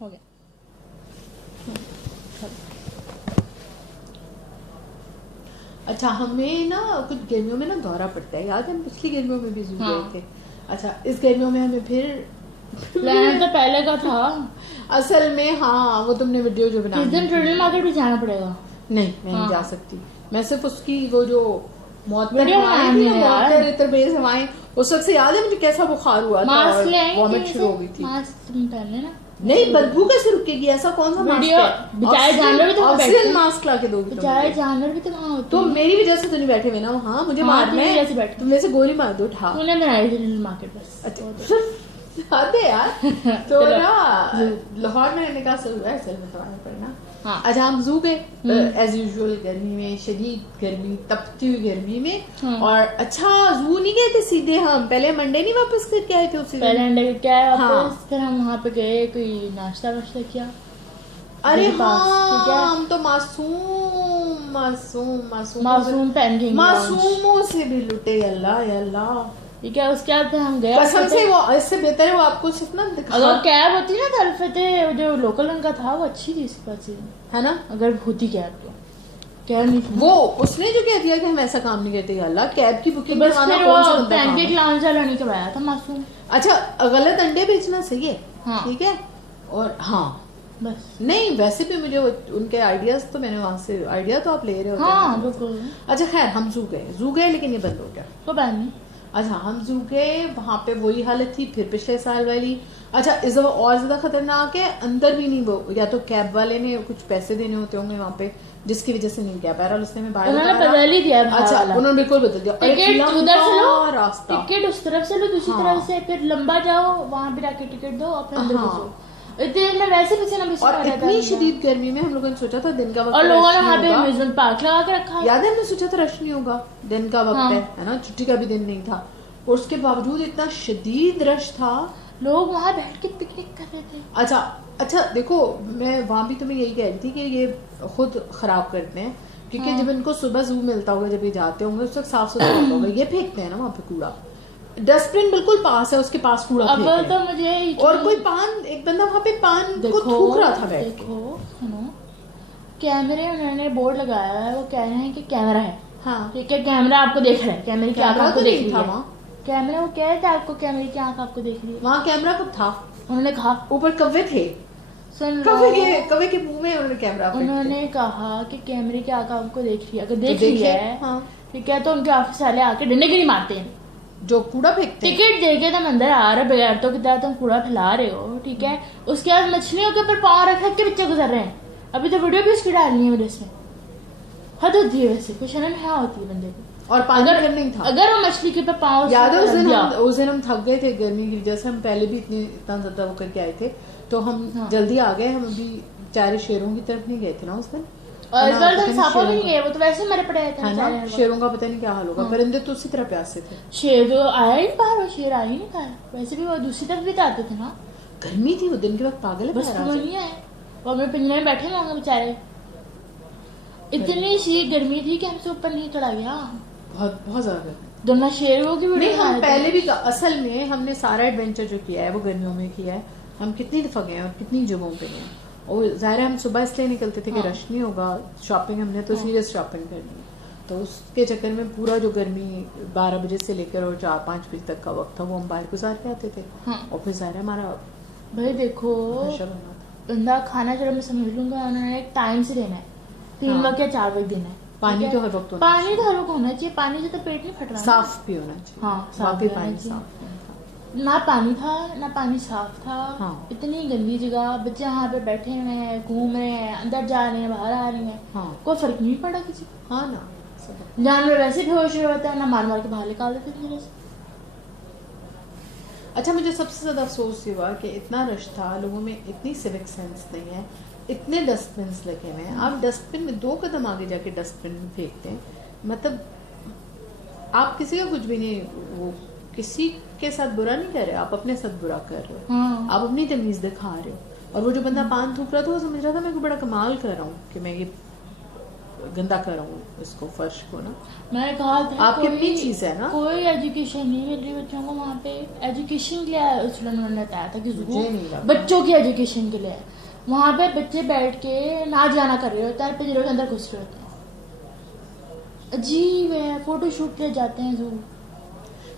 हो गया। अच्छा, हमें ना कुछ गर्मियों में ना दौरा पड़ता है, याद है हम पिछली गर्मियों में भी जू गए थे। अच्छा, इस गर्मियों में हमें फिर प्लान तो पहले का था असल में। हाँ, वो तुमने वीडियो जो बनाई किस दिन ट्रेडल मार्केट भी जाना पड़ेगा। नहीं, मैं नहीं जा सकती। मैं सिर्फ उसकी वो जो वीडियो बनाई थी ना मौत हवाएं, उस वक्त से याद है मुझे कैसा बुखार हुआ था और वॉमिट शुरू हो गई थी। मास्क तुम पहन ना। नहीं, बदबू कैसे रुकेगी? ऐसा कौन सा मास्क है? बेचारे जानवर भी तो ऑक्सीजन मास्क ला के दोगे? बेचारे जानवर भी तो वहाँ होते। तो मेरी वजह से तो नहीं बैठे हुए ना वहाँ, मुझे मारना है। तुम वैसे गोली मार दो उठा। तूने बनाई थी मार्केट बस। अच्छा याद है यार। तो ना लाहौर में रहने का असल में तो आना पड़ना। हाँ। अच्छा, हम जू गए एज यूजुअल, गर्मी में, शदीद गर्मी, तपती हुई गर्मी में। और अच्छा, जू नहीं गए थे सीधे, हम पहले मंडे नहीं वापस करके आए थे उसी पहले मंडे करके आए वापस। फिर हम वहाँ पे गए, कोई नाश्ता वाश्ता किया। अरे हाँ, हम तो मासूम मासूमों से भी लुटे। अल्लाह अल्लाह, ठीक है। उसके बाद हम गए, कसम से वो इससे बेहतर है वो आपको सिर्फ ना अगर कैब होती ना तलफते जो लोकल रंग का था वो अच्छी थी इसके पास है ना। अगर होती कैब तो कैब नहीं थी। वो उसने जो कह दिया कि हम ऐसा काम नहीं करते, अल्लाह कैब की बुकिंग बस फिर वो पैनकेक लॉन्च वाला नहीं करवाया था मासूम। अच्छा, गलत अंडे बेचना सही है। हाँ। ठीक है। और हाँ बस नहीं, वैसे भी मुझे उनके आइडियाज तो मैंने वहां से आइडिया तो आप ले रहे हो। हाँ बिल्कुल। अच्छा खैर, हम जू गए लेकिन ये बंद हो गया। तो बात नहीं। अच्छा, हम जू गए, वहां पे वही हालत थी फिर पिछले साल वाली। अच्छा, इस दफा और ज्यादा खतरनाक है, अंदर भी नहीं, वो या तो कैब वाले ने कुछ पैसे देने होते होंगे वहां पे, जिसकी वजह से नहीं गया। बहरहाल उसने हमें बाहर बदल ही दिया। अच्छा, उन्होंने बिल्कुल बदल दिया। टिकट उधर से लो, रास्ता टिकट उस तरफ से लो, दूसरी तरफ से, फिर लंबा जाओ, वहां भी जाके टिकट दो और फिर अंदर घुसो। इतने में वैसे भी और इतनी शदीद गर्मी में हम लोगों ने सोचा था दिन का वक्त, और लोगों ने वहाँ पे अम्यूजमेंट पार्क लगा के रखा। याद है, हमने सोचा था रश नहीं होगा, दिन का वक्त है ना, छुट्टी का भी दिन नहीं था, और उसके बावजूद इतना शदीद रश था। लोग वहाँ बैठ के पिकनिक कर रहे थे। अच्छा देखो, मैं वहाँ भी तुम्हें यही कह रही थी कि ये खुद खराब करते हैं, क्योंकि जब इनको सुबह जू मिलता होगा, जब ये जाते होंगे उस वक्त साफ सुथरा होता होगा, ये फेंकते हैं ना वहाँ पे कूड़ा। डस्टबिन बिल्कुल पास है, उसके पास कूड़ा अब तो मुझे और कोई पान, एक बंदा वहाँ पे पान को थूक रहा था बैठ के। सुनो, कैमरे उन्होंने बोर्ड लगाया है, वो कह रहे हैं कि कैमरा है। हाँ ठीक है, कैमरा आपको देख रहा है, कैमरे की आंख आपको देख रही है। वहाँ कैमरा, वो कह रहे थे आपको कैमरे की आंख आपको देख रही है। वहाँ कैमरा कब था? उन्होंने कहा ऊपर कव्वे थे। सुन, कव्वे के मुंह में उन्होंने कैमरा, उन्होंने कहा कि कैमरे की आंख आपको देख रही है, अगर देख रही है ठीक है तो उनके ऑफिस वाले आके डंडे गिरी मारते हैं जो कूड़ा फेंकते हैं। टिकट देके तुम अंदर आ रहे बगैर तो कितना तुम कूड़ा फैला रहे हो। ठीक है, उसके बाद मछलियों के ऊपर पाँव रख के बच्चे गुजर रहे हैं। अभी तो वीडियो भी उसकी डालनी है मेरे इसमें। हद होती है वैसे, कुछ शर्म है होती है बंदे को। और पानी नहीं था। अगर वो मछली के ऊपर पाँव, याद है उस दिन हम थक गए थे गर्मी की वजह से, हम पहले भी इतना ज्यादा वो करके आए थे, तो हम जल्दी आ गए। हम अभी बेचारे शेरों की तरफ नहीं गए थे ना उस दिन, और इस बार तो सांपों भी नहीं गए, वो तो वैसे मरे पड़े थे ना। शेरों का पता नहीं क्या हाल होगा। परिंदे तो उसी तरह प्यासे थे। शेर तो आया ही नहीं बाहर, वो शेर आ ही नहीं पाया। वैसे भी वो दूसरी तरफ भी तो आते थे ना। गर्मी थी वो दिन के वक्त, पागल है बस वो नहीं आए और मेरे पिंजरे में बैठे होंगे बेचारे। इतनी सी गर्मी थी कि हमसे ऊपर नहीं चढ़ा गया, बहुत ज्यादा। दोनों शेरों की वीडियो हम पहले भी, असल में हमने सारा एडवेंचर जो किया है वो गर्मियों में किया है। हम कितनी दफा गए और कितनी जगहों पे गए, और जाहिर है हम सुबह इसलिए निकलते थे कि रश नहीं होगा। शॉपिंग हमने तो सीरियस शॉपिंग करनी, तो उसके चक्कर में पूरा जो गर्मी 12 बजे से लेकर और 4-5 बजे तक का वक्त था वो हम बाहर गुजार के आते थे। और फिर जाहिर है हमारा भाई देखो बंदा खाना, चलो मैं समझ लूंगा, उन्होंने एक टाइम से देना है, 3 वक्त या 4 वक्त देना है। पानी तो हर वक्त पानी तो हर वक्त होना चाहिए, पानी से तो पेट नहीं फट रहा, साफ भी होना चाहिए। हाँ साफ पानी, ना पानी था ना पानी साफ था। इतनी गंदी जगह, बच्चे वहाँ पे बैठे हुए हैं, घूम रहे हैं, अंदर जा रहे हैं, बाहर आ रहे हैं, कोई फर्क नहीं पड़ा किसी को। हाँ ना, जानवर वैसे बेहोश हो जाता है, ना मार मार के बाहर निकाल देते थे। अच्छा, मुझे सबसे ज्यादा अफसोस ये हुआ कि इतना रश था, लोगों में इतनी सिविक सेंस नहीं है, इतने डस्टबिन लगे हुए हैं। आप डस्टबिन में 2 कदम आगे जाके डस्टबिन में फेंकते हैं, मतलब आप किसी का कुछ भी नहीं, वो किसी के साथ बुरा नहीं कर रहे, आप अपने साथ बुरा कर रहे हो। आप अपनी तमीज दिखा रहे हो। और वो जो बंदा पान थूक रहा था वो समझ रहा था मैं कोई बड़ा कमाल कर रहा हूँ कि मैं ये गंदा करूँ इसको फर्श को ना। मैंने कहा था आपकी अपनी चीज है ना। कोई एजुकेशन नहीं मिल रही बच्चों को वहाँ पे। एजुकेशन के लिए उन्होंने बताया था कि मुझे नहीं लगा। बच्चों की एजुकेशन के लिए वहाँ पे बच्चे बैठ के नाच गाना कर रहे होते हैं, पिंजरों के अंदर घुस रहे होते हैं। अजीब है, फोटो शूट के लिए जाते हैं जू।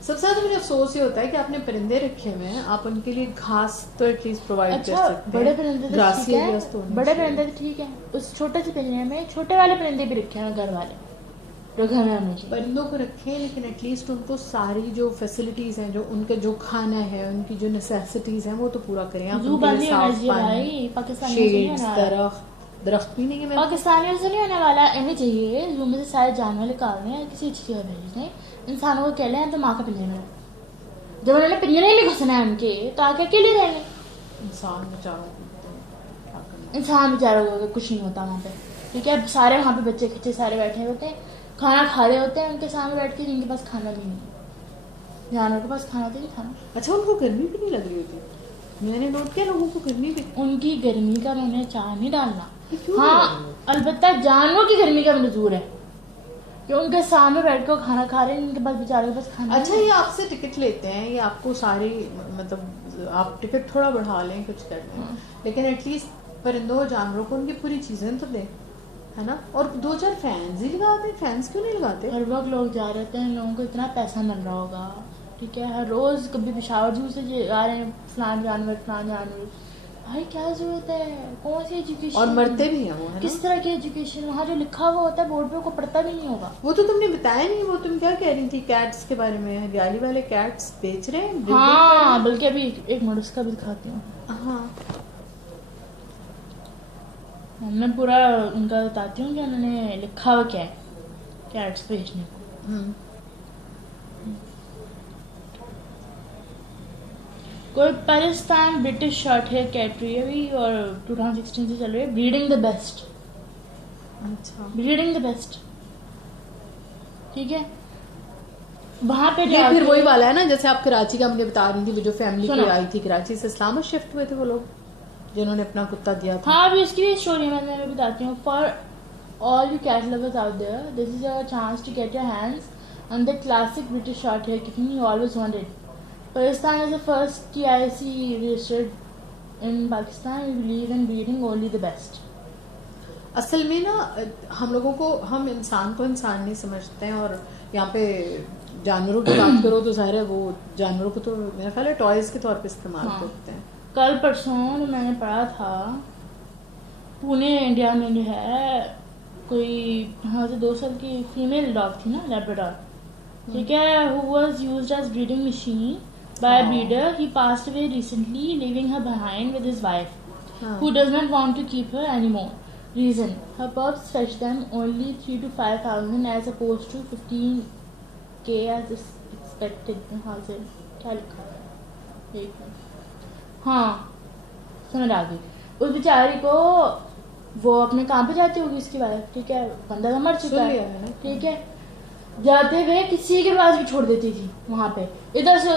सबसे ज्यादा मुझे अफसोस ये होता है कि आपने परिंदे रखे हुए हैं, आप उनके लिए घास तो एटलीस्ट प्रोवाइड कर अच्छा, सकते हैं। बड़े परिंदे तो ग्रासी ठीक एरियाज तो है, होने बड़े चाहिए। परिंदे तो ठीक है। उस छोटे से पिंजरे में छोटे वाले परिंदे भी रखे हैं घर वाले, जो घर में होने चाहिए। परिंदों को रखें, लेकिन एटलीस्ट उनको सारी जो फैसिलिटीज हैं, जो उनका जो खाना है, उनकी जो नेसेसिटीज हैं, वो तो पूरा करें। आप जू उनके बंद लिए ही होना साफ चाहिए पानी, भाई, पाकिस्तान में नहीं शेड्स, होना वाला। दरख्त भी नहीं है। पाकिस्तानियों से नहीं होने वाला। इन्हें चाहिए जू में से सारे जानवर निकालने हैं, किसी चीज़ को भेजने। इंसानों को कहले हैं तो माँ का पिंजरे में रखो। जब उन्होंने पिंजरे में घुसना है उनके, तो आके अकेले रहेंगे। इंसान बेचारों को इंसान बेचारों को कुछ नहीं होता वहाँ पे, ठीक है। सारे वहाँ पे बच्चे खच्चे सारे बैठे होते हैं, खाना खा रहे होते हैं उनके सामने बैठ के, जिनके पास खाना भी नहीं है। जानवर के पास खाना तो नहीं खाना। अच्छा, उनको गर्मी भी नहीं लग रही होती। मैंने नोट किया लोगों को गर्मी भी। उनकी गर्मी का उन्हें चाह नहीं डालना। क्यों हाँ, अलबत्ता जानवरों की गर्मी का मंजूर है कि उनके सामने बैठ कर खाना खा रहे हैं, उनके पास बेचारे के पास खाना अच्छा, ये आपसे टिकट लेते हैं, ये आपको सारी मतलब आप टिकट थोड़ा बढ़ा लें, कुछ कर लें, लेकिन एटलीस्ट परिंदों और जानवरों को उनकी पूरी चीजें तो दें, है ना। और 2-4 फैंस ही लगा दें। फैंस क्यों नहीं लगाते? हर वक्त लोग जा रहे हैं, लोगों को इतना पैसा मिल रहा होगा, ठीक है। हर रोज कभी पेशावर जू से आ रहे हैं फलान जानवर। भाई क्या जरूरत है, कौन सी एजुकेशन। और मरते भी हैं वो, है ना। किस तरह की एजुकेशन, वहाँ जो लिखा हुआ होता है बोर्ड पे को पढ़ता भी नहीं होगा। वो तो तुमने बताया नहीं। वो तुम क्या कह रही थी कैट्स के बारे में? हरियाली वाले कैट्स बेच रहे हैं, breeding कर रहे हाँ, हैं। बल्कि अभी एक मिनट उसका भी दिखाती हूँ। हाँ, मैं पूरा उनका बताती हूँ कि उन्होंने लिखा हुआ क्या है कैट्स बेचने को। कोई Pakistan British short hair cat रही है अभी, और 2016 से चल रही है। ब्रीडिंग द बेस्ट, अच्छा। ब्रीडिंग द बेस्ट, ठीक है। वहां पे ये फिर जाके- वही वाला है ना, जैसे आप कराची का मुझे बता रही थी, वो जो फैमिली सुनो। कोई आई थी कराची से, इस्लामाबाद शिफ्ट हुए थे वो लोग, जिन्होंने अपना कुत्ता दिया था। हाँ, अभी उसकी भी स्टोरी मैं बताती हूँ। For all you cat lovers out there, this is your chance to get your hands on the classic British short hair kitten you always wanted. Pakistan is the first TIC registered in Pakistan. We believe in breeding only the best. असल में ना हम लोगों को, हम इंसान को इंसान नहीं समझते हैं, और यहाँ पे जानवरों की बात करो तो ज़ाहिर है वो जानवरों को तो मेरा ख्याल है टॉयज के तौर पे इस्तेमाल हाँ। करते हैं। कल परसों मैंने पढ़ा था पुणे इंडिया में जो है कोई हाँ से 2 साल की फीमेल डॉग थी ना, लैब्राडोर, ठीक है, who was used as breeding machine by a breeder. He passed away recently, leaving her behind with his wife, हाँ। who does not want to keep her anymore. Reason: her pups fetch them only 3,000 to 5,000 as opposed to 15K as is expected. हाँ से क्या लिखा है, एक minute, हाँ समझ आ गई। उस बेचारी को, वो अपने काम पे जाती होगी उसकी वाइफ, ठीक है, बंदा तो मर चुका सुन लिया है है, ना। ठीक है। जाते हुए किसी के पास भी छोड़ देती थी वहां पे, इधर से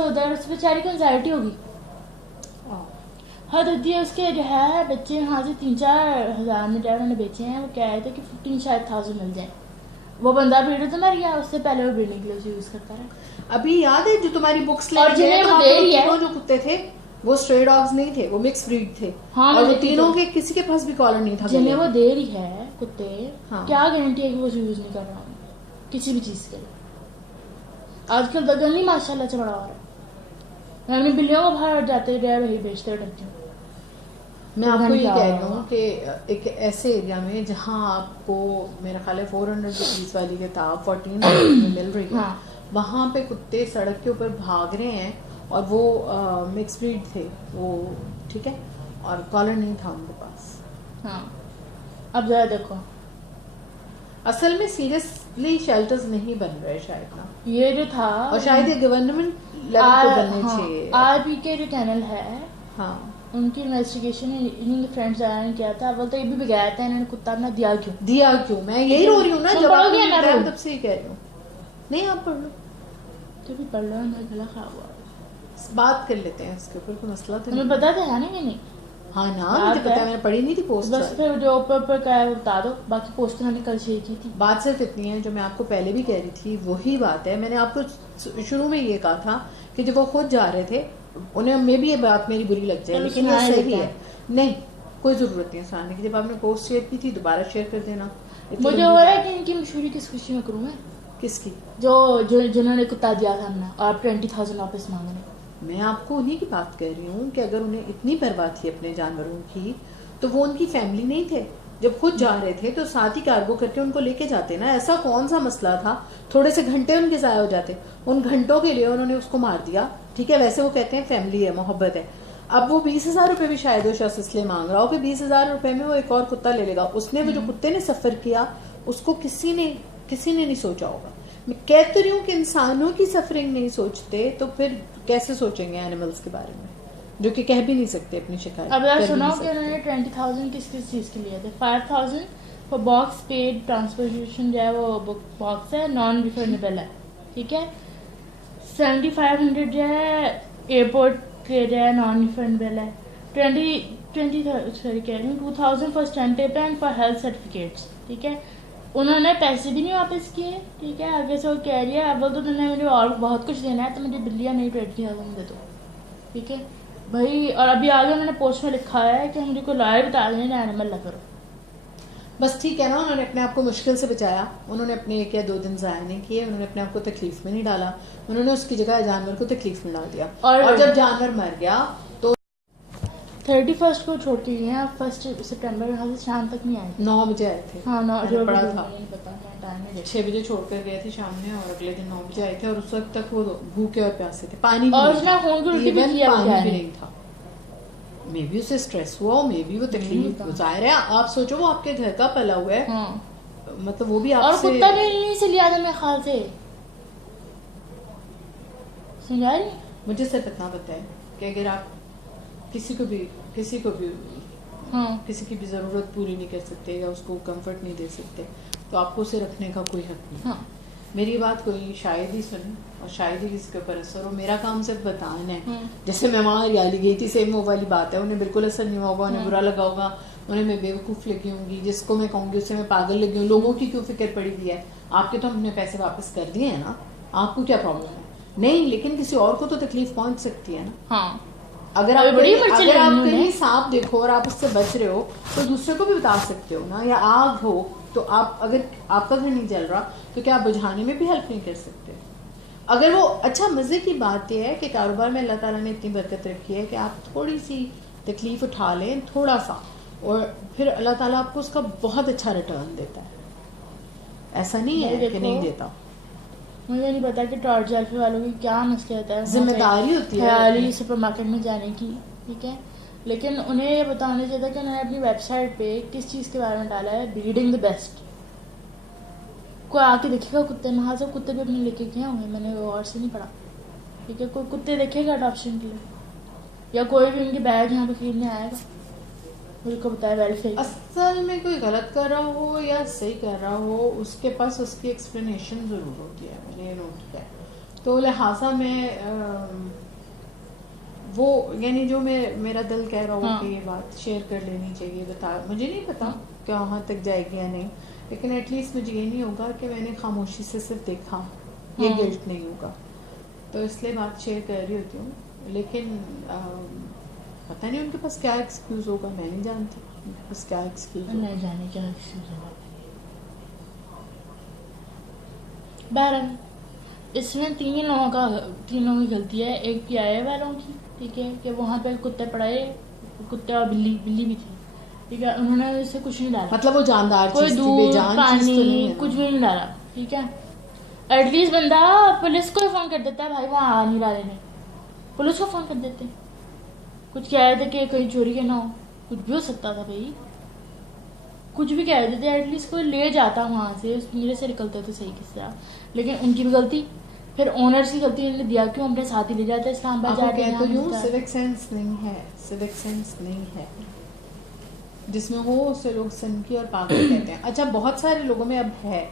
उधर उस बेचारी को एंजाइटी होगी, हद होती है उसके। जो है बच्चे वहाँ से 3-4 हज़ार में उन्होंने बेचे हैं। वो कह रहे थे कि 15,000 मिल जाए। वो बंदा ब्रीडर तो मर गया, उससे पहले वो ब्रीडिंग के लिए उसे यूज करता रहा। अभी याद है जो तुम्हारी बुक्स और जिन्हें वो दे रही है, जो कुत्ते थे वो स्ट्रे डॉग्स नहीं थे, वो मिक्स ब्रीड थे। हाँ, और वो मैं तीनों के किसी के पास भी कॉलर नहीं था। जिन्हें वो दे रही है कुत्ते, हाँ। क्या गारंटी है कि वो यूज नहीं कर रहा हूँ किसी भी चीज के लिए। आजकल दगन ही माशाल्लाह से बड़ा हो रहा है। मैं अपनी बिल्लियों को बाहर जाते रहे वही बेचते डरती हूँ। मैं आपको ये घंटा कह रही हूँ कि एक ऐसे एरिया में जहाँ आपको मेरा ख्याल है 400 रुपीज वाली किताब 1400 में मिल रही है, हाँ। वहाँ पे कुत्ते सड़क के ऊपर भाग रहे हैं, और वो मिक्स ब्रीड थे वो, ठीक है, और कॉलर नहीं था उनके पास। हाँ, अब जरा देखो, असल में सीरियसली शेल्टर्स नहीं बन रहे शायद ना, ये जो था, और शायद ये गवर्नमेंट लेवल पे बनने चाहिए। आरपी के जो चैनल है, हाँ, उनकी इन्वेस्टिगेशन इन्हीं फ्रेंड्स ने किया था। वो तो ये भी गया था इन्होंने कुत्ता अपना दिया क्यों। मैं यही रो रही हूँ ना, तुम जब पढ़ोगे आपने ना बताया रो। तब से ही कह रही हूँ। नहीं, आप पढ़ लो, तो भी पढ़ लो, मेरा गला खराब हुआ। बात कर लेते हैं इसके ऊपर, कोई मसला तो तुम्हें नहीं। पता था है ना कि नहीं? हाँ ना, मुझे पता है, मैंने पढ़ी नहीं थी पोस्ट। बस फिर जो ऊपर का है वो बता दो, बाकी पोस्ट मैंने कल शेयर की थी। बात सिर्फ इतनी है जो मैं आपको पहले भी कह रही थी, वही बात है। मैंने आपको शुरू में ये कहा था कि जब वो खुद जा रहे थे, उन्हें मे भी ये बात मेरी बुरी लग जाए, लेकिन ये सही है। नहीं, कोई जरूरत नहीं है सुनाने की। जब आपने पोस्ट शेयर की थी, दोबारा शेयर कर देना। मुझे हो रहा है कि इनकी मशहूरी किस खुशी में करूँ मैं। किसकी? जिन्होंने कुत्ता दिया था हमने और 20,000 वापस मांगने। मैं आपको उन्हीं की बात कर रही हूँ कि अगर उन्हें इतनी परवाह थी अपने जानवरों की, तो वो उनकी फैमिली नहीं थे। जब खुद जा रहे थे तो साथ ही कार्गो करके उनको लेके जाते ना। ऐसा कौन सा मसला था? थोड़े से घंटे उनके ज़ाया हो जाते, उन घंटों के लिए उन्होंने उसको मार दिया। ठीक है, वैसे वो कहते हैं फैमिली है, मोहब्बत है। अब वो 20,000 रुपये भी शायद वो शख्स इसलिए मांग रहा हो कि 20,000 रुपये में वो एक और कुत्ता ले लेगा। उसने वो जो कुत्ते ने सफ़र किया, उसको किसी ने नहीं सोचा होगा। मैं कह तो रही हूँ कि इंसानों की सफरिंग नहीं सोचते, तो फिर कैसे सोचेंगे एनिमल्स के बारे में, जो कि कह भी नहीं सकते अपनी शिकायत। अब यार सुनाओ कि उन्होंने 20,000 किस चीज़ के लिए थे। 5,000 फॉर बॉक्स पेड ट्रांसपोर्टेशन जो है वो बॉक्स है, नॉन रिफंडेबल है। ठीक है, 7,500 जो है एयरपोर्ट के जो है नॉन रिफंडेबल है। 2,000 for stand paper and for health certificates. ठीक है, उन्होंने पैसे भी नहीं वापस किए। ठीक है, आगे से वो कह रही है अब तो तुमने मुझे और बहुत कुछ देना है, तो मुझे बिल्लियाँ नहीं 20,000 दे दो। ठीक है भाई, और अभी आगे उन्होंने पोस्ट में लिखा है कि मुझे कोई लॉयर बता दें ना एनिमल ना करो। बस ठीक है ना, उन्होंने अपने आप को मुश्किल से बचाया। उन्होंने अपने 1 या 2 दिन ज़ाया नहीं किए, उन्होंने अपने आप को तकलीफ में नहीं डाला, उन्होंने उसकी जगह जानवर को तकलीफ में डाल दिया। और जब जानवर मर गया तो 31 को छोड़ के गए हैं, 1 सितंबर यहाँ से शाम तक नहीं आए। 9 बजे आए थे। हाँ, 9 बजे पड़ा था, 6 बजे छोड़ कर गए थे शाम में, और अगले दिन 9 बजे आए थे। और उस वक्त तक वो भूखे और प्यासे थे, पानी भी और नहीं था, पानी भी नहीं था। मे बी उसे स्ट्रेस हुआ, मे बी वो तकलीफ, जाहिर है आप सोचो वो आपके घर का पला हुआ है। हाँ। मतलब वो भी आपसे, और कुत्ता भी यहीं से लिया था मेरे ख्याल से। समझा रही? मुझे सिर्फ इतना पता है कि अगर आप किसी को भी हाँ। किसी की भी जरूरत पूरी नहीं कर सकते या उसको कंफर्ट नहीं दे सकते, तो आपको उसे रखने का कोई हक नहीं। हाँ। मेरी बात कोई शायद ही सुने और शायद ही इसके ऊपर असर हो। मेरा काम सिर्फ बताना है। जैसे मैं वहाँ हरियाली गई थी, सेम वो वाली बात है। उन्हें बिल्कुल असर नहीं होगा, उन्हें बुरा लगा होगा, उन्हें मैं बेवकूफ़ लगी होंगी, जिसको मैं कहूँगी उससे मैं पागल लगी हूँ। लोगों की क्यों फिक्र पड़ी हुई है? आपके तो हमने पैसे वापस कर दिए हैं ना, आपको क्या प्रॉब्लम है? नहीं, लेकिन किसी और को तो तकलीफ पहुँच सकती है ना। हाँ। अगर आप कहीं सांप देखो और आप उससे बच रहे हो तो दूसरे को भी बता सकते हो ना। या आग हो तो आप, अगर आपका घर नहीं जल रहा तो क्या आप बुझाने में भी हेल्प नहीं कर सकते? अगर वो, अच्छा मज़े की बात यह है कि कारोबार में अल्लाह ताला ने इतनी बरकत रखी है कि आप थोड़ी सी तकलीफ उठा लें, थोड़ा सा, और फिर अल्लाह ताला आपको उसका बहुत अच्छा रिटर्न देता है। ऐसा नहीं है कि नहीं देता। मुझे नहीं पता कि टॉर्च जेल्फी वालों की क्या मसला होता है, जिम्मेदारी होती है ख्याली सुपरमार्केट में जाने की। ठीक है, लेकिन उन्हें ये बताना चाहिए था कि उन्होंने अपनी वेबसाइट पे किस चीज़ के बारे में डाला है, ब्रीडिंग द बेस्ट। कोई आके देखेगा कुत्ते, वहाँ से कुत्ते भी अपने लेके गए होंगे, मैंने वो और से नहीं पढ़ा। ठीक है, कोई कुत्ते देखेगा अडॉप्शन के लिए, या कोई भी उनके बैग यहाँ पे खरीदने आएगा, मुझे बताया वेलफेयर। असल में कोई गलत कर रहा हो या सही कर रहा हो, उसके पास उसकी एक्सप्लेनेशन ज़रूर होती है, मैंने ये नोट किया। तो लिहाजा में वो, यानी जो मेरा दिल कह रहा हो कि ये बात शेयर कर लेनी चाहिए, बता, मुझे नहीं पता क्या वहाँ तक जाएगी या नहीं, लेकिन एटलीस्ट मुझे ये नहीं होगा कि मैंने खामोशी से सिर्फ देखा, ये गिल्ट नहीं होगा। तो इसलिए बात शेयर कर रही होती हूँ। लेकिन पता नहीं उनके पास क्या एक्सक्यूज होगा, मैं नहीं जानती उनके पास क्या एक्सक्यूज होगा। नहीं जाने क्या एक्सक्यूज होगा। बहरहाल इसमें 3 लोगों की गलती है। एक PIA वालों की, ठीक है, कि वहाँ पे कुत्ते पड़े, कुत्ते और बिल्ली भी थी। ठीक है, उन्होंने इससे कुछ नहीं डाला, मतलब वो जानदार कोई चीज थी, दूध बेजान पानी चीज तो नहीं है, कुछ भी नहीं डाला। ठीक है, एटलीस्ट बंदा पुलिस को फोन कर देता है, भाई वहाँ आ नहीं रहा लेने, पुलिस को फोन कर देते। कुछ कह रहे थे कि कहीं चोरी के ना हो, कुछ भी हो सकता था भाई, कुछ भी कह देते, एटलीस्ट कोई ले जाता वहाँ से, मेरे से निकलते तो सही किस्सा। लेकिन उनकी भी गलती, फिर ओनर्स की गलती, इन्होंने दिया क्यों, अपने साथ ही ले जाते इस्लामाबाद जाके। तो यूँ सिविक सेंस नहीं है, सिविक सेंस नहीं है, जिसमें हो उसे लोग सनकी और पागल कहते हैं। अच्छा, बहुत सारे लोगों में अब है,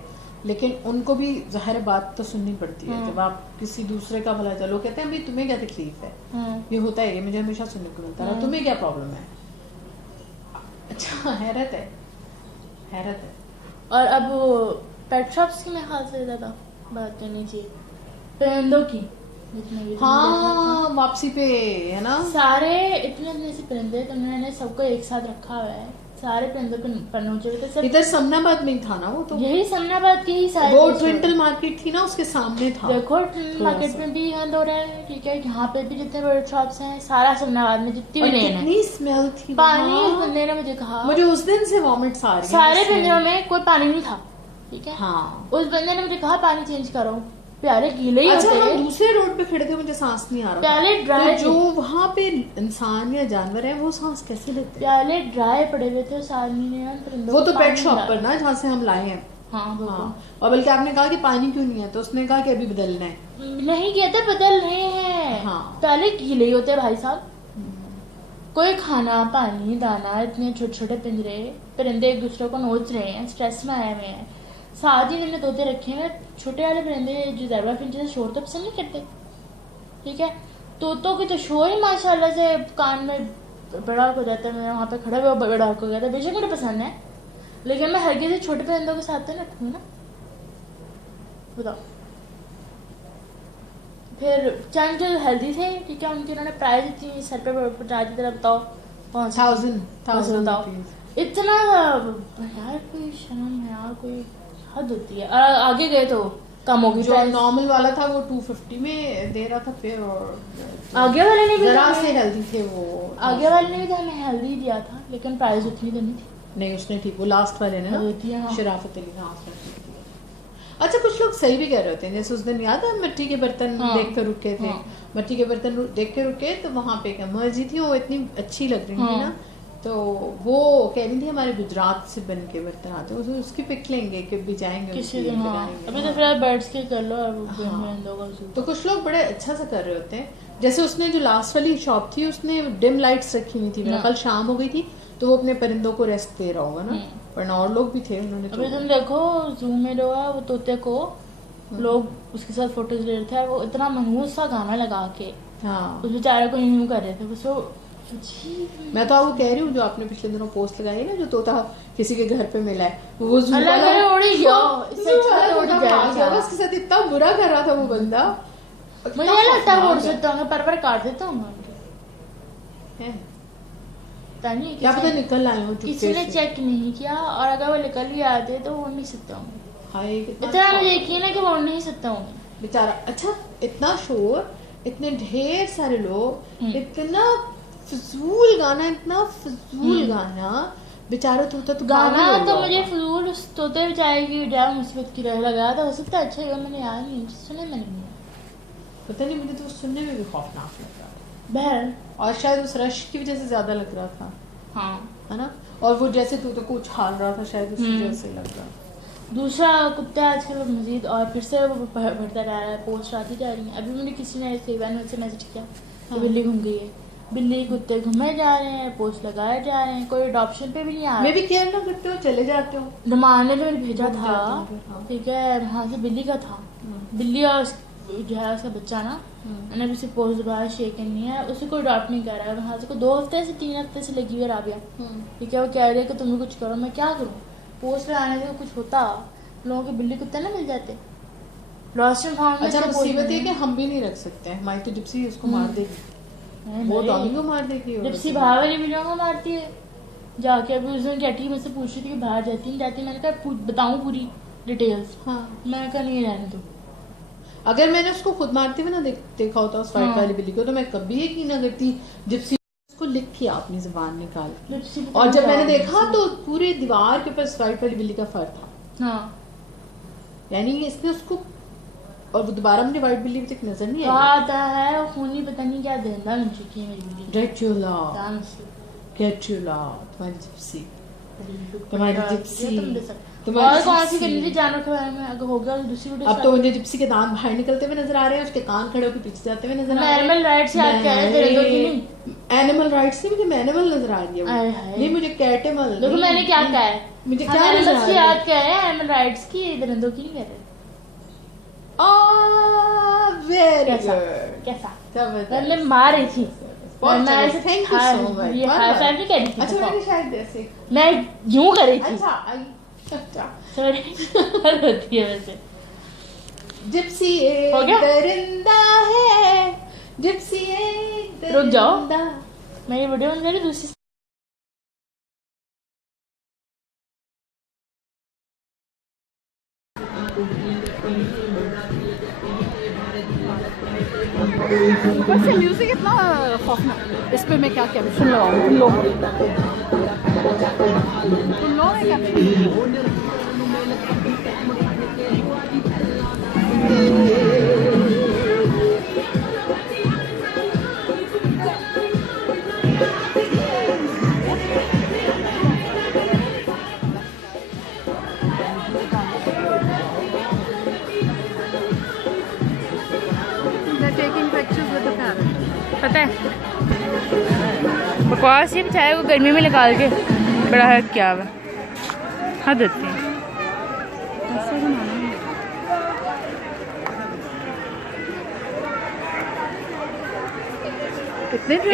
लेकिन उनको भी ज़ाहिर बात तो सुननी पड़ती है। जब आप किसी दूसरे का भला, चलो कहते हैं भाई तुम्हें क्या तकलीफ है, ये होता है, ये मुझे हमेशा सुनने को मिलता है, तुम्हें क्या प्रॉब्लम है, अच्छा, हैरत है। और अब पेट शॉप्स की मैं ख्याल से ज्यादा बात करनी चाहिए, परिंदों की, जितने भी तुमने देखा हाँ, वापसी पे है ना। था। सारे इतने इतने से परिंदे तो उन्होंने सबको एक साथ रखा हुआ है, सारे परिंदों पर नोचे हुए थे सब। इधर समनाबाद में ही था ना वो, तो यही समनाबाद की ही सारी वो चीज़ ट्विंटल मार्केट थी ना, उसके सामने था। देखो थोड़ा मार्केट सा। में भी बंद हो रहा है, ठीक है, यहाँ पे भी जितने बड़े शॉप्स हैं सारा समनाबाद में जितनी भी और लेन है, कितनी स्मेल थी पानी उस वहाँ। बंदे ने मुझे कहा, मुझे उस दिन से वॉमिट्स आ रही हैं सारे उससे। पिंजरों में कोई पानी नहीं था, ठीक है। हाँ। उस बंदे ने मुझे कहा पानी चेंज करो, प्याले गीले ही अच्छा, होते हम हैं, दूसरे रोड पे खड़े थे, मुझे सांस नहीं आ रहा था। प्याले ड्राई तो जो वहाँ पे इंसान या जानवर है वो सांस कैसे लेते हैं? प्याले ड्राई पड़े हुए थे उस आदमी ने उन परिंदों वो को तो पेट पानी शॉप डाला। पर ना, जहाँ से हम लाए हैं। हाँ, वो हाँ, और बल्कि आपने कहा कि पानी क्यों नहीं है, तो उसने कहा कि अभी बदलना है। नहीं कहते बदल रहे हैं, हाँ। पहले गीले ही होते भाई साहब, कोई खाना पानी दाना, इतने छोटे छोटे पिंजरे, परिंदे एक दूसरे को नोच रहे हैं, स्ट्रेस में आए हुए हैं, साथ ही मैंने तोते रखे हैं, छोटे वाले परिंदे जो जरबा पिंजरे से शोर तो पसंद नहीं करते, ठीक है, तोतों की तो शोर ही माशाल्लाह से कान में बड़ा हो जाता है, मैं वहाँ पे खड़ा हुआ बड़ा हो गया था, बेशक मुझे पसंद है, लेकिन मैं हर किसी छोटे परिंदों के साथ तो रखूँगी ना, बताओ। फिर चंद जो हेल्दी थे, ठीक है, उनकी उन्होंने प्राइस इतनी सर पे पहुँचा दी, बताओ कौन सी 1000 बताओ, रुपीज। इतना यार, कोई शर्म है यार, कोई हद होती है। और आगे गए तो कम होगी जो प्राइस, नॉर्मल वाला था वो 250 में दे रहा था, फिर और आगे वाले ने भी जरा तो से हमें- हेल्दी थे वो। आगे वाले ने भी तो हमें हेल्दी दिया था, लेकिन प्राइस उतनी तो नहीं थी। नहीं, उसने ठीक, वो लास्ट वाले ने हाँ, होती है, ना, हाँ। शराफत अली, हाँ, उसने ठीक दिया। अच्छा, कुछ लोग सही भी कह रहे होते हैं, जैसे उस दिन याद है मिट्टी के बर्तन हाँ। देख कर रुके थे। हाँ। मिट्टी के बर्तन देख के रुके, तो वहां पे एक मर्जी थी, वो इतनी अच्छी लग रही थी हाँ। ना, तो वो कह रही थी हमारे गुजरात से बन के बर्तन आते हैं, उसकी पिक लेंगे कि भी जाएंगे किसी उसकी दिन, हाँ, लगाएंगे। अभी तो हाँ। फिलहाल बर्ड्स के कर लो, और हाँ। परिंदों का zoo। तो कुछ लोग बड़े अच्छा सा कर रहे होते हैं, जैसे उसने जो लास्ट वाली शॉप थी उसने डिम लाइट्स रखी हुई थी, मेरा हाँ। कल शाम हो गई थी, तो वो अपने परिंदों को रेस्ट दे रहा होगा ना, वरना और लोग भी थे, उन्होंने अभी तो तुम देखो जू में जो है वो तोते को लोग उसके साथ फोटोज ले रहे थे, वो इतना मनहूस सा गाना लगा के हाँ। उस बेचारे को यूं कर रहे थे, बस वो अजीब। मैं तो आपको कह रही हूँ, जो आपने पिछले दिनों पोस्ट लगाई ना, जो तोता किसी के घर पे मिला है, वो zoo अल्लाह वाला- करे उड़ ही गया, इससे zoo अच्छा वाला तो उड़ तोता जाए भाग गया, बेचारा। उसके साथ इतना बुरा कर रहा था वो बंदा। मुझे नहीं लगता वो उड़ सकता होंगे, पर काट देता हूँ है। पता नहीं, क्या पता किसी निकल आए हो किसी ने चेक नहीं किया, और अगर वो निकल भी आते तो वो उड़ नहीं सकते होंगे, हाय, कितना इतना अच्छा। मुझे यकीन है कि वो उड़ नहीं सकते होंगे। बेचारा, अच्छा, इतना शोर, इतने ढेर सारे लोग, इतना फजूल गाना, इतना फजूल गाना, बेचारा तोता तो गाना पागल हो तो गया मुझे होगा। फजूल उस तोते बेचारे की बजाय मुसीबत की लगा था, हो सकता है अच्छा ही हो, मैंने याद नहीं सुने, मैंने नहीं। पता नहीं, मुझे तो सुनने में भी खौफनाक लग रहा था, बहर और शायद उस रश की वजह से ज्यादा लग रहा था, हाँ। है ना, और वो जैसे तोते को उछाल रहा था, शायद उसी वजह से लग रहा। दूसरा कुत्ते आजकल मजीद और फिर से वो बढ़ता रह रहा है, पोस्ट आती जा रही है। अभी मुझे किसी ने सेवन से मैसेज किया कि बिल्ली घूम गई है, बिल्ली कुत्ते घूमे जा रहे हैं, पोस्ट लगाए जा रहे हैं, कोई अडॉप्शन पे भी नहीं आ मैं रहा। भी केयर ना करते हो, चले जाते हो। रमान ने जो मैंने भेजा घूम था, जाते हैं फिर, हाँ। ठीक है, वहाँ से बिल्ली का था, बिल्ली और जो है उसका बच्चा ना, मैंने अभी उसे पोस्ट दोबारा शेयर करनी है, उसे कोई अडॉप्ट नहीं कर रहा है, वहाँ से को 2 हफ्ते से 3 हफ्ते से लगी हुई है राबिया, ठीक है, वो कह रही है कि तुम्हें कुछ करो, मैं क्या करूँ, पोस्ट लगाने से कुछ होता, लोगों के बिल्ली कुत्ते ना मिल जाते, लॉस्ट एंड फाउंड। अच्छा, मुसीबत ये कि हम भी नहीं रख सकते हैं, हमारी तो जिप्सी उसको मार देगी, वो टॉमी को मार देगी, और जिप्सी बाहर वाली बिल्लियों को मारती है जाके। अभी उस दिन कैटी मुझसे पूछ रही थी कि बाहर जाती नहीं जाती, मैंने कहा बताऊँ पूरी डिटेल्स, हाँ। मैंने कहा नहीं रहने दो। अगर मैंने उसको खुद मारते हुए ना देखा होता उस वाइट हाँ। वाली बिल्ली को, तो मैं कभी यकीन ना करती जिप्सी उसको लिख के अपनी जुबान निकाल के। जिप्सी और जब मैंने देखा तो पूरे दीवार के ऊपर वाइट वाली बिल्ली का फर था, हाँ, यानी इसने उसको, और वो दोबारा मुझे वाइट बिल्ली तक नजर नहीं आई। आता है वो खूनी, पता नहीं क्या जिंदा बन चुकी है मेरी बिल्ली, ड्रैक्युला, डांस कैट्युला, तुम्हारी जिप्सी, तुम्हारी जिप्सी, और तुम्हारी कौन सी जिप्सी। गंदी जानवर के बारे में अगर होगा तो दूसरी वीडियो अब तो मुझे जिप्सी के दांत बाहर निकलते हुए नजर आ रहे हैं, उसके कान खड़े होकर पीछे जाते हुए नजर आ रहे हैं। एनिमल राइट्स याद कर रहे हैं तेरे दो की नहीं। एनिमल राइट्स नहीं, मुझे एनिमल नजर आ रही है वो। आय हाय। नहीं, मुझे कैटेमल। देखो मैंने क्या कहा है, मुझे हम क्या नजर एनिमल्स आ की रहा है? याद कर रहे हैं, एनिमल राइट्स की, दरिंदों की नहीं कर रहे। वेरी कैसा गुड, कैसा जबरदस्त। मैंने मार रही थी, बहुत मैं चले, thank you so much, ये बहुत हाई बात। फाइव नहीं करी थी अच्छा पापा। मैंने शायद ऐसे मैं यूं करी थी। अच्छा सॉरी होती है वैसे। जिप्सी हो एक गया? दरिंदा है, जिप्सी एक दरिंदा। रुक जाओ। मैं ये वीडियो बंद करी दूसरी। ऊपर से म्यूजिक इतना खौफनाक, इस पे मैं क्या कैप्शन लगाऊं? तुम लोग मैं caption taking pictures with the parrot. पता है बकवास ये बेचारे को गर्मी में निकाल के बड़ा है क्या हुआ। हद होती है। ऐसा बनाना है।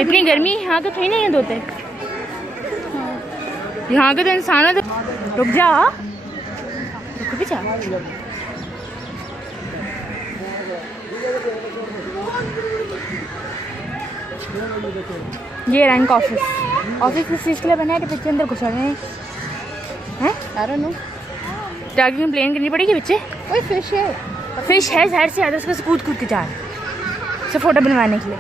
इतनी गर्मी यहाँ के थोड़ी नहीं होते। यहाँ के तो इंसानों तो रुक जा रुक भी जा। ये रैंक ऑफिस किस चीज़ के लिए बना है कि बच्चे अंदर घुस रहे हैं? I don't know. Tagging plane करनी पड़ेगी बच्चे। ओए फिश है। फिश है ज़ाहिर से ज़्यादा उसको कूद कूद के जा रहे हैं सिर्फ फोटो बनवाने के लिए।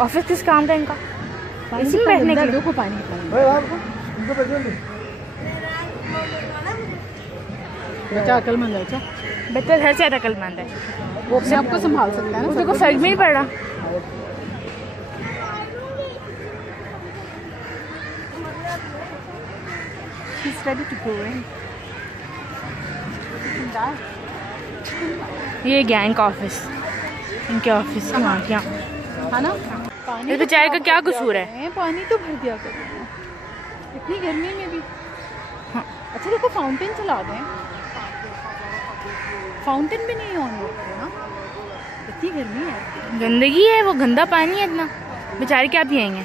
ऑफिस किस काम का इनका? इसी में बैठने के लिए। को पानी बच्चा अकलमंद है। बच्चा घर से अकलमंद है। वो अपने आप को संभाल सकता है ना। उसको फर्क भी नहीं पड़ रहा। He's ready to go in. ये गैंग ऑफिस इनके ऑफिस की वहाँ क्या है ना? पानी इस बेचारे का क्या कसूर है? पानी तो भर दिया करो इतनी गर्मी में भी। हाँ। अच्छा देखो फाउंटेन चला दें, फाउंटेन भी नहीं ऑन होता ना, इतनी गर्मी है। गंदगी है, वो गंदा पानी है इतना। बेचारे क्या पिएंगे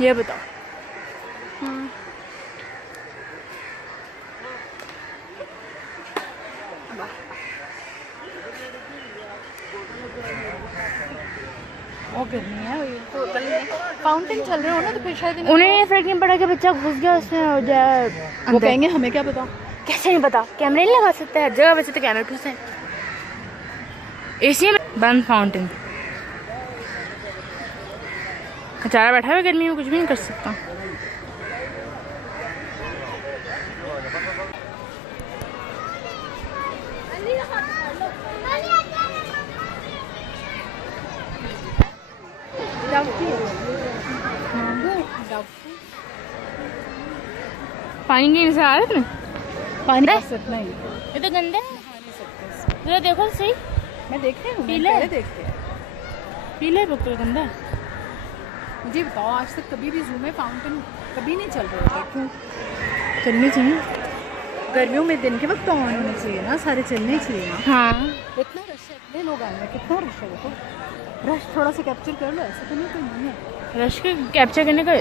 ये बताओ। बहुत गर्मी है। तो फाउंटेन चल रहे हो ना तो फिर शायद उन्हें ये फर्क नहीं पड़ा कि बच्चा घुस गया उसमें हो जाए। वो कहेंगे हमें क्या पता। कैसे नहीं पता? कैमरे नहीं लगा सकते हर जगह, वैसे तो कैमरे घुसे एसी में बंद फाउंटेन। बेचारा बैठा हुआ गर्मी में कुछ भी नहीं कर सकता। पानी नहीं से आ रहा तुम्हें? पानी नहीं, ये तो गंदा है। जरा देखो सही। मैं देख रही हूँ, पीले पहले देखते हैं। पीले बिल्कुल गंदा है। मुझे बताओ आज तक कभी भी जू में फाउंटेन कभी नहीं चल रहे थे, क्यों? चलनी चाहिए गर्मियों में दिन के वक्त तो ऑन होने चाहिए ना, सारे चलने चाहिए ना। हाँ इतना रश है, इतने लोग आए हैं, कितना रश है। देखो रश थोड़ा सा कैप्चर कर लो, ऐसा तो नहीं कोई नहीं है। रश के कैप्चर करने का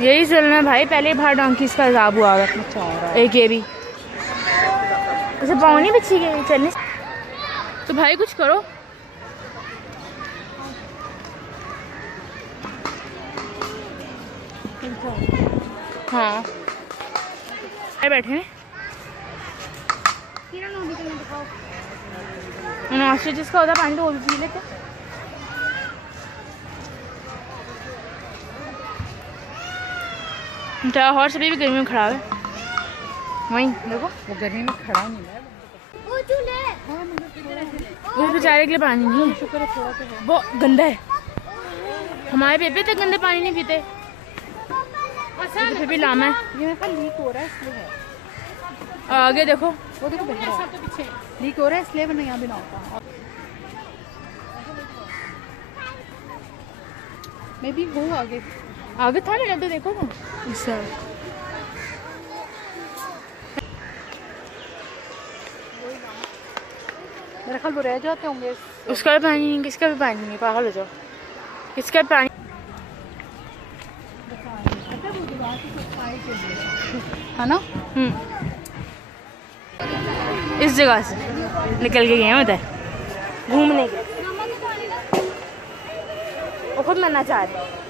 यही चलना है भाई। पहले बाहर डोंकीज का अजाब हुआ होगा। एक ये भी उसे पाँव नहीं बची गई चलने तो भाई कुछ करो। हाँ बैठे हैं ऑस्ट्रिचेस का होता पानी तो वो भी पी लेते। क्या हॉर्स अभी भी गर्मी में खड़ा है वहीं देखो। वो गर्मी में खड़ा नहीं है, उस बेचारे के लिए पानी नहीं है। शुक्र है थोड़ा तो है। वो गंदा है। हमारे पेपे तक गंदे पानी नहीं पीते। फिर भी लामा है। ये मेरे लीक हो रहा है इसलिए है। आगे देखो वो देखो पीछे लीक हो रहा है इसलिए, वरना यहाँ भी ना होता। मे बी वो आगे था ना तो देखो ना इस मेरे ख्याल वो रह जाते होंगे। उसका भी पानी नहीं, किसका भी पानी नहीं, पागल हो जाओ, किसका भी पानी है ना। इस जगह से निकल के गए हैं उधर घूमने के, वो खुद मरना चाह रहे हैं।